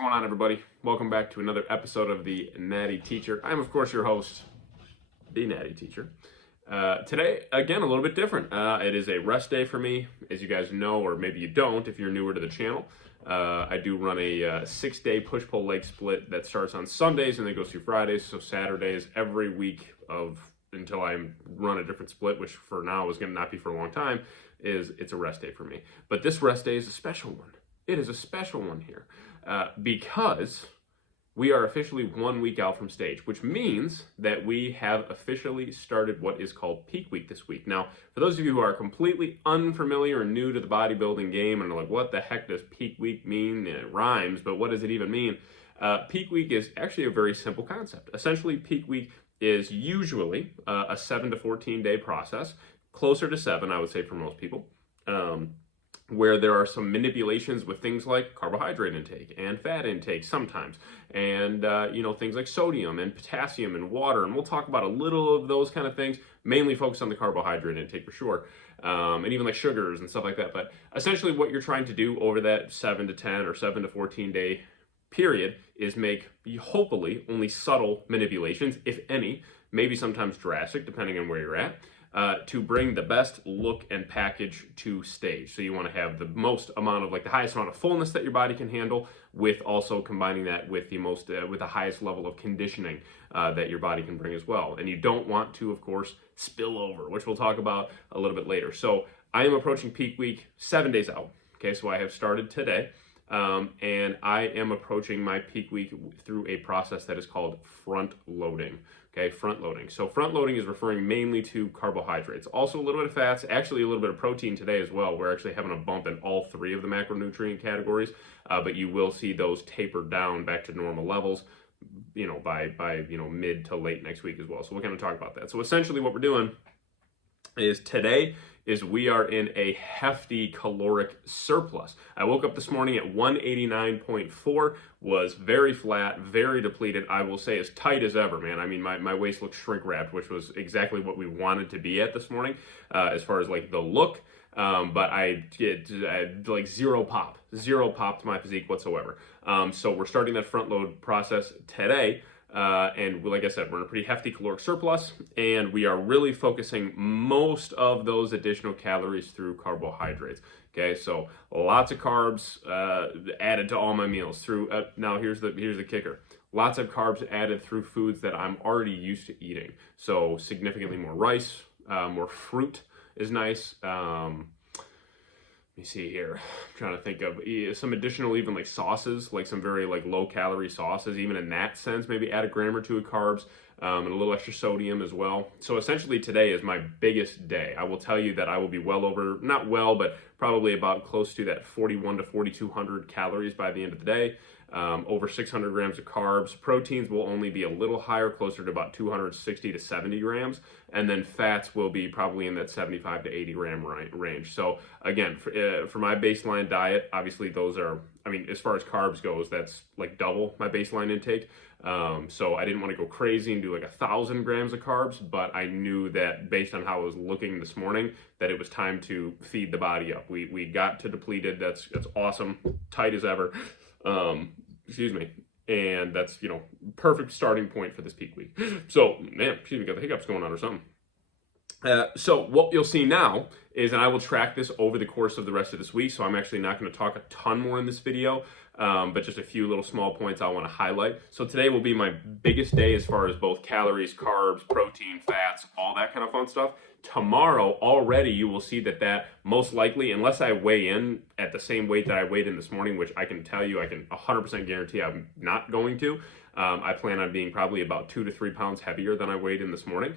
going on, everybody? Welcome back to another episode of the Natty Teacher. I'm, of course, your host, the Natty Teacher. Today, again, a little bit different. It is a rest day for me, as you guys know, or maybe you don't if you're newer to the channel. I do run a 6-day push-pull leg split that starts on Sundays and then goes through Fridays, so Saturdays every week until I run a different split, which for now is going to not be for a long time, it's a rest day for me. But this rest day is a special one. It is a special one here because we are officially 1 week out from stage, which means that we have officially started what is called peak week this week. Now, for those of you who are completely unfamiliar and new to the bodybuilding game and are like, what the heck does peak week mean? It rhymes, but what does it even mean? Peak week is actually a very simple concept. Essentially, peak week is usually a 7 to 14 day process, closer to 7, I would say, for most people. Where there are some manipulations with things like carbohydrate intake and fat intake sometimes, and things like sodium and potassium and water, and we'll talk about a little of those kind of things, mainly focused on the carbohydrate intake for sure, and even like sugars and stuff like that. But essentially what you're trying to do over that 7 to 10 or 7 to 14 day period is make, hopefully, only subtle manipulations, if any, maybe sometimes drastic, depending on where you're at, to bring the best look and package to stage. So you want to have the most amount of, the highest amount of fullness that your body can handle, with also combining that with with the highest level of conditioning that your body can bring as well. And you don't want to, of course, spill over, which we'll talk about a little bit later. So I am approaching peak week 7 days out. Okay, so I have started today. And I am approaching my peak week through a process that is called front loading. Okay, front loading. So front loading is referring mainly to carbohydrates, also a little bit of fats, actually a little bit of protein today as well. We're actually having a bump in all 3 of the macronutrient categories, but you will see those taper down back to normal levels, by mid to late next week as well. So we're going to talk about that. So essentially what we're doing is today we are in a hefty caloric surplus. I woke up this morning at 189.4, was very flat, very depleted. I will say as tight as ever, man. I mean, my waist looked shrink wrapped, which was exactly what we wanted to be at this morning, as far as the look. But I had zero pop to my physique whatsoever. So we're starting that front load process today. And like I said, we're in a pretty hefty caloric surplus, and we are really focusing most of those additional calories through carbohydrates. Okay, so lots of carbs added to all my meals through. Now here's the kicker: lots of carbs added through foods that I'm already used to eating. So significantly more rice, more fruit is nice. Let me see here. I'm trying to think of some additional, even sauces, some very low calorie sauces, even in that sense, maybe add a gram or 2 of carbs, and a little extra sodium as well. So essentially today is my biggest day. I will tell you that I will be but probably about close to that 41 to 4,200 calories by the end of the day. Over 600 grams of carbs. Proteins will only be a little higher, closer to about 260 to 70 grams. And then fats will be probably in that 75 to 80 gram range. So again, for my baseline diet, obviously those are, as far as carbs goes, that's double my baseline intake. So I didn't want to go crazy and do 1,000 grams of carbs, but I knew that based on how I was looking this morning, that it was time to feed the body up. We got to depleted. That's awesome. Tight as ever. Excuse me. And that's, perfect starting point for this peak week. So, man, got the hiccups going on or something. So what you'll see now is, and I will track this over the course of the rest of this week, so I'm actually not going to talk a ton more in this video, but just a few little small points I want to highlight. So today will be my biggest day as far as both calories, carbs, protein, fats, all that kind of fun stuff. Tomorrow, already you will see that most likely, unless I weigh in at the same weight that I weighed in this morning, which I can tell you, I can 100% guarantee I'm not going to. I plan on being probably about 2 to 3 pounds heavier than I weighed in this morning,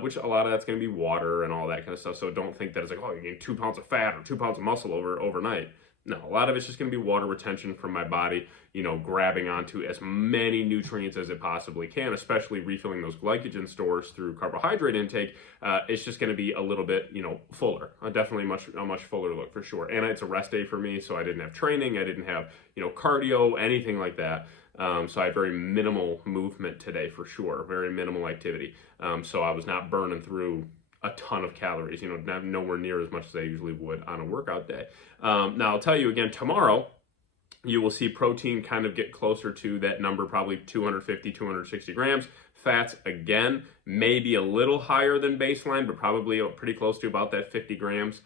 which a lot of that's going to be water and all that kind of stuff. So don't think that it's you gain 2 pounds of fat or 2 pounds of muscle overnight. No, a lot of it's just going to be water retention from my body, grabbing onto as many nutrients as it possibly can, especially refilling those glycogen stores through carbohydrate intake. It's just going to be a little bit, fuller, definitely a much fuller look for sure. And it's a rest day for me, so I didn't have training, I didn't have, cardio, anything like that. So I had very minimal movement today for sure, very minimal activity. So I was not burning through a ton of calories, nowhere near as much as I usually would on a workout day. Now I'll tell you again, tomorrow you will see protein kind of get closer to that number, probably 250, 260 grams. Fats, again, maybe a little higher than baseline, but probably pretty close to about that 50 grams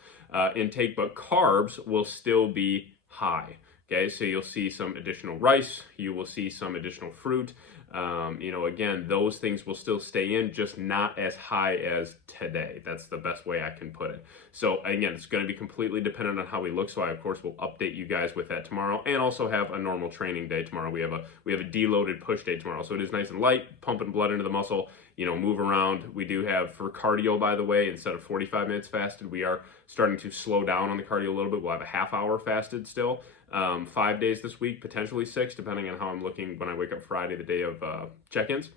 intake. But carbs will still be high. Okay, so you'll see some additional rice. You will see some additional fruit. Again, those things will still stay in, just not as high as today. That's the best way I can put it. So again, it's going to be completely dependent on how we look. So I, of course, will update you guys with that tomorrow, and also have a normal training day tomorrow. We have a deloaded push day tomorrow. So it is nice and light, pumping blood into the muscle, move around. We do have, for cardio, by the way, instead of 45 minutes fasted, we are starting to slow down on the cardio a little bit. We'll have a half hour fasted still. 5 days this week, potentially 6, depending on how I'm looking when I wake up Friday, the day of check-ins.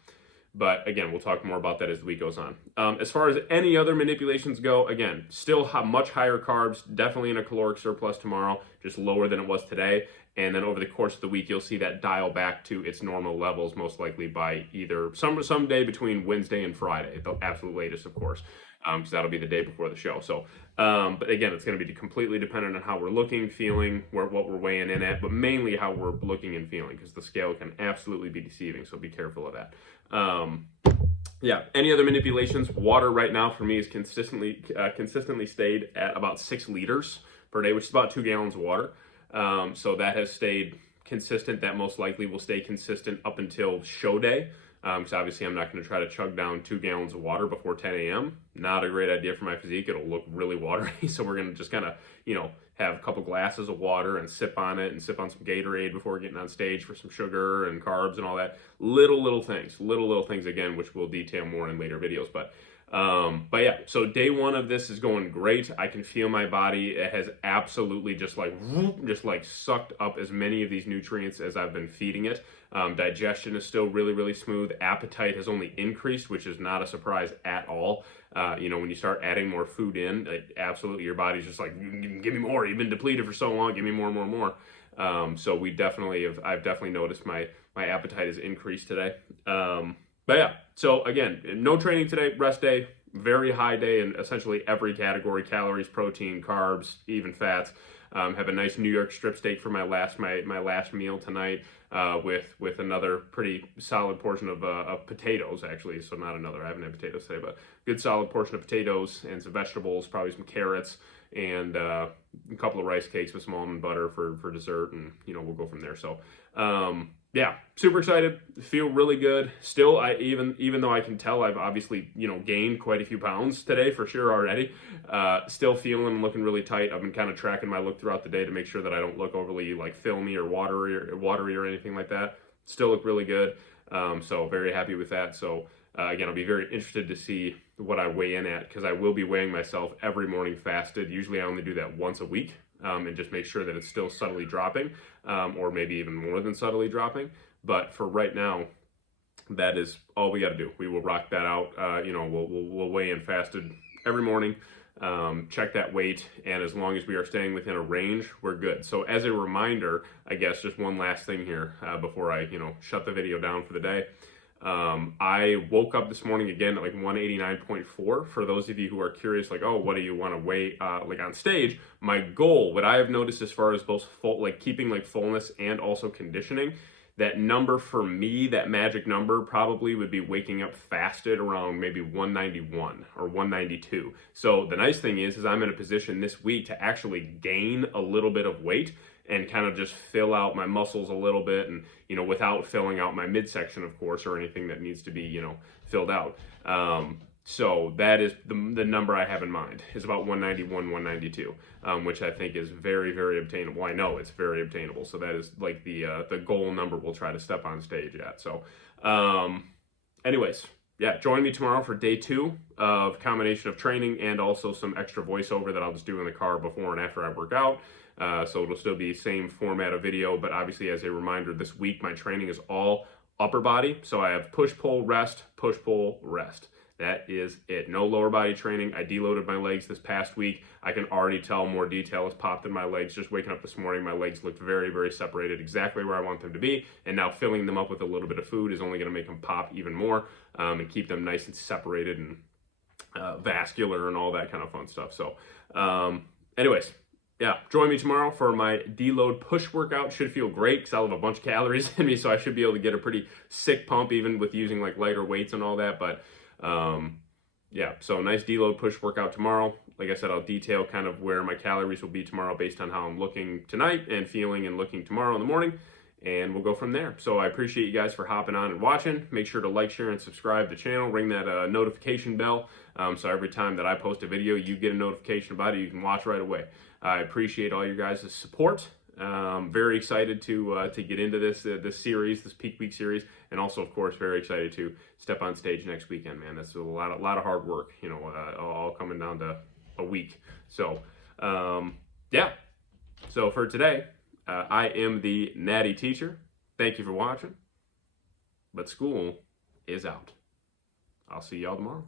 But again, we'll talk more about that as the week goes on. As far as any other manipulations go, again, still much higher carbs, definitely in a caloric surplus tomorrow, just lower than it was today. And then over the course of the week, you'll see that dial back to its normal levels, most likely by either some day between Wednesday and Friday, the absolute latest, of course, because that'll be the day before the show. So, but again, it's going to be completely dependent on how we're looking, feeling, what we're weighing in at, but mainly how we're looking and feeling, because the scale can absolutely be deceiving. So be careful of that. Any other manipulations? Water right now for me is consistently stayed at about 6 liters per day, which is about 2 gallons of water. So that has stayed consistent. That most likely will stay consistent up until show day. Because obviously I'm not going to try to chug down 2 gallons of water before 10 a.m. Not a great idea for my physique. It'll look really watery. So we're going to just kind of, have a couple glasses of water and sip on it, and sip on some Gatorade before getting on stage for some sugar and carbs and all that. Little things again, which we'll detail more in later videos. But yeah, so day 1 of this is going great. I can feel my body. It has absolutely just like sucked up as many of these nutrients as I've been feeding it. Digestion is still really smooth. Appetite has only increased, which is not a surprise at all. When you start adding more food in, absolutely your body's just like, give me more. You've been depleted for so long. Give me more. So I've definitely noticed my appetite has increased today. But yeah, so again, no training today, rest day, very high day in essentially every category: calories, protein, carbs, even fats. Have a nice New York strip steak for my last meal tonight, with another pretty solid portion of potatoes, actually. So not another, I haven't had potatoes today, but good solid portion of potatoes and some vegetables, probably some carrots, and a couple of rice cakes with some almond butter for dessert, and we'll go from there. So yeah, super excited, feel really good. Still, even though I can tell I've obviously, gained quite a few pounds today for sure already, still feeling and looking really tight. I've been kind of tracking my look throughout the day to make sure that I don't look overly like filmy or watery or anything like that. Still look really good. So very happy with that. So again, I'll be very interested to see what I weigh in at, because I will be weighing myself every morning fasted. Usually I only do that once a week. And just make sure that it's still subtly dropping, or maybe even more than subtly dropping. But for right now, that is all we got to do. We will rock that out. We'll weigh in fasted every morning, check that weight, and as long as we are staying within a range, we're good. So as a reminder, I guess just one last thing here before I shut the video down for the day. I woke up this morning again at like 189.4. For those of you who are curious, like, oh, what do you want to weigh like on stage? My goal, what I have noticed as far as both keeping like fullness and also conditioning, that number for me, that magic number probably would be waking up fasted around maybe 191 or 192. So the nice thing is I'm in a position this week to actually gain a little bit of weight and kind of just fill out my muscles a little bit, and without filling out my midsection, of course, or anything that needs to be filled out. So that is the number I have in mind, is about 191, 192, which I think is very obtainable. Well, I know it's very obtainable. So that is like the goal number we'll try to step on stage at. So anyways, yeah, join me tomorrow for day 2 of combination of training and also some extra voiceover that I'll just do in the car before and after I work out. So it'll still be same format of video, but obviously as a reminder, this week my training is all upper body. So I have push, pull, rest, push, pull, rest. That is it. No lower body training. I deloaded my legs this past week. I can already tell more detail has popped in my legs. Just waking up this morning, my legs looked very separated, exactly where I want them to be. And now filling them up with a little bit of food is only going to make them pop even more, and keep them nice and separated and vascular and all that kind of fun stuff. So anyways, yeah, join me tomorrow for my deload push workout. Should feel great because I'll have a bunch of calories in me, so I should be able to get a pretty sick pump even with using like lighter weights and all that. But yeah, so nice deload push workout tomorrow. Like I said, I'll detail kind of where my calories will be tomorrow based on how I'm looking tonight and feeling and looking tomorrow in the morning. And we'll go from there. So I appreciate you guys for hopping on and watching. Make sure to like, share, and subscribe to the channel. Ring that notification bell. So every time that I post a video, you get a notification about it. You can watch right away. I appreciate all you guys' support. Very excited to get into this series, this Peak Week series, and also, of course, very excited to step on stage next weekend. Man, that's a lot of hard work. You know, all coming down to a week. So, yeah. So for today, I am the Natty Teacher. Thank you for watching. But school is out. I'll see y'all tomorrow.